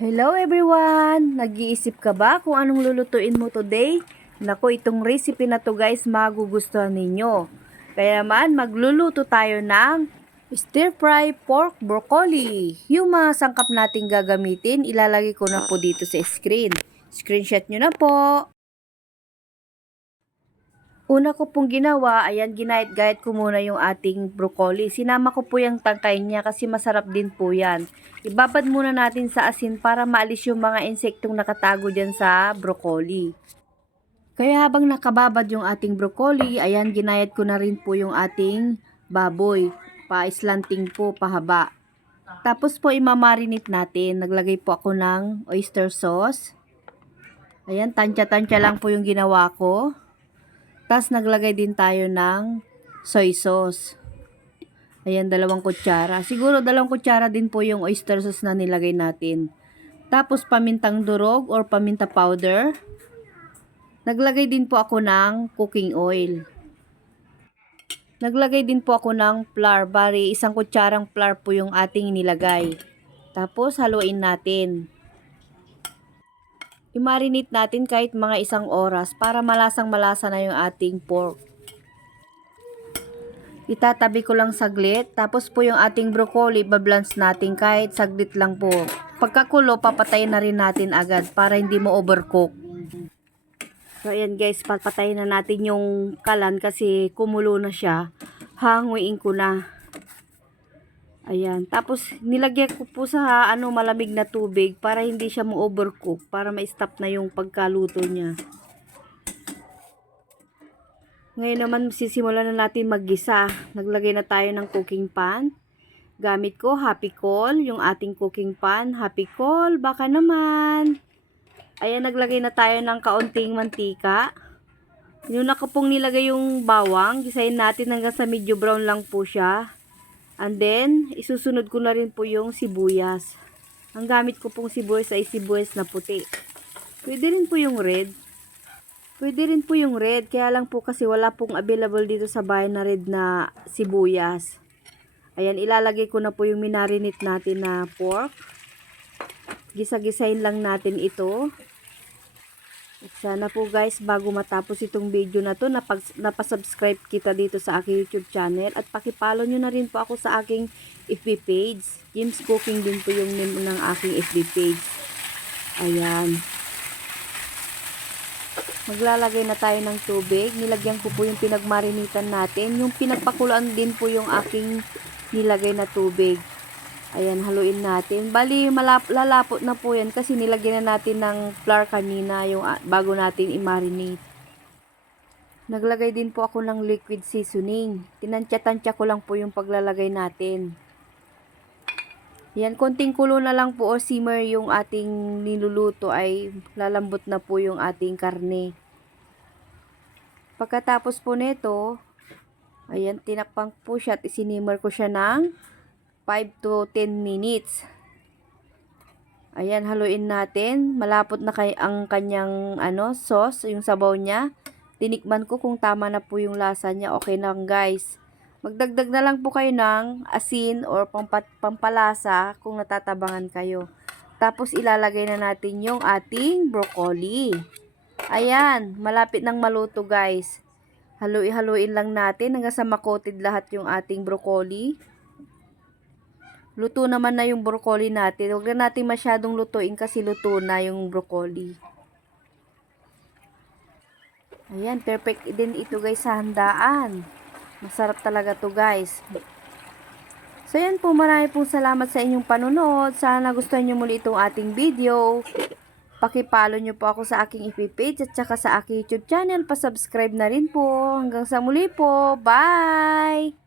Hello everyone! Nag-iisip ka ba kung anong lulutuin mo today? Naku, itong recipe na to guys, magugustuhan ninyo. Kaya naman, magluluto tayo ng stir fry pork broccoli. Yung mga sangkap nating gagamitin, ilalagay ko na po dito sa screen. Screenshot nyo na po. Una ko pong ginawa, ayan, ginayat-gayat ko muna yung ating broccoli. Sinama ko po yung tangkay niya kasi masarap din po yan. Ibabad muna natin sa asin para maalis yung mga insektong nakatago dyan sa broccoli. Kaya habang nakababad yung ating broccoli, ayan, ginayat ko na rin po yung ating baboy. Pa-slanting po, pahaba. Tapos po imamarinate natin. Naglagay po ako ng oyster sauce. Ayan, tansya-tansya lang po yung ginawa ko. Tapos naglagay din tayo ng soy sauce. Ayan, 2 kutsara. Siguro 2 kutsara din po yung oyster sauce na nilagay natin. Tapos pamintang durog or paminta powder. Naglagay din po ako ng cooking oil. Naglagay din po ako ng flour. Bali, 1 kutsarang flour po yung ating nilagay. Tapos haluin natin. I-marinate natin kahit mga 1 oras para malasang malasa na yung ating pork. Itatabi ko lang saglit. Tapos po yung ating broccoli, bablance natin kahit saglit lang po. Pagkakulo, papatayin na rin natin agad para hindi mo overcook. So ayan guys, papatayin na natin yung kalan kasi kumulo na siya. Hanguin ko na. Ayan. Tapos nilagyan ko po sa malamig na tubig para hindi siya mo overcook. Para ma-stop na yung pagkaluto niya. Ngayon naman sisimulan na natin maggisa. Naglagay na tayo ng cooking pan. Gamit ko Happy Coal, yung ating cooking pan. Happy Coal, baka naman. Ayan, naglagay na tayo ng kaunting mantika. Yung nakapong nilagay yung bawang, gisahin natin hanggang sa medyo brown lang po siya. And then, isusunod ko na rin po yung sibuyas. Ang gamit ko pong sibuyas ay sibuyas na puti. Pwede rin po yung red. Pwede rin po yung red, kaya lang po kasi wala pong available dito sa bahay na red na sibuyas. Ayan, ilalagay ko na po yung minarinate natin na pork. Gisa-gisahin lang natin ito. At sana po guys, bago matapos itong video na to, napasubscribe kita dito sa aking YouTube channel. At pakipollow nyo na rin po ako sa aking FB page. Jim's Cooking din po yung name ng aking FB page. Ayan. Maglalagay na tayo ng tubig. Nilagyan ko po yung pinagmarinitan natin. Yung pinagpakuluan din po yung aking nilagay na tubig. Ayan, haluin natin. Bali, lalapot na po yan kasi nilagyan na natin ng flour kanina yung bago natin i-marinate. Naglagay din po ako ng liquid seasoning. Tinansya-tansya ko lang po yung paglalagay natin. Yan, konting kulo na lang po o simmer yung ating niluluto ay lalambot na po yung ating karne. Pagkatapos po nito, ayan, tinakpan po siya at isinimmer ko siya ng 5 to 10 minutes. Ayan, haluin natin. Malapot na ang kanyang sauce, yung sabaw niya. Tinikman ko kung tama na po yung lasa niya. Okay na guys. Magdagdag na lang po kayo ng asin or pampalasa kung natatabangan kayo. Tapos ilalagay na natin yung ating broccoli. Ayan, malapit nang maluto guys. Haluin lang natin hanggang sa makotid lahat yung ating broccoli. Luto naman na yung broccoli natin. Huwag na natin masyadong lutuin kasi luto na yung broccoli. Ayan, perfect din ito guys sa handaan. Masarap talaga to guys. So yan po, marami pong salamat sa inyong panunood. Sana gustuhan nyo muli itong ating video. Pakipollow nyo po ako sa aking FB page at saka sa aking YouTube channel. Pasubscribe na rin po. Hanggang sa muli po. Bye!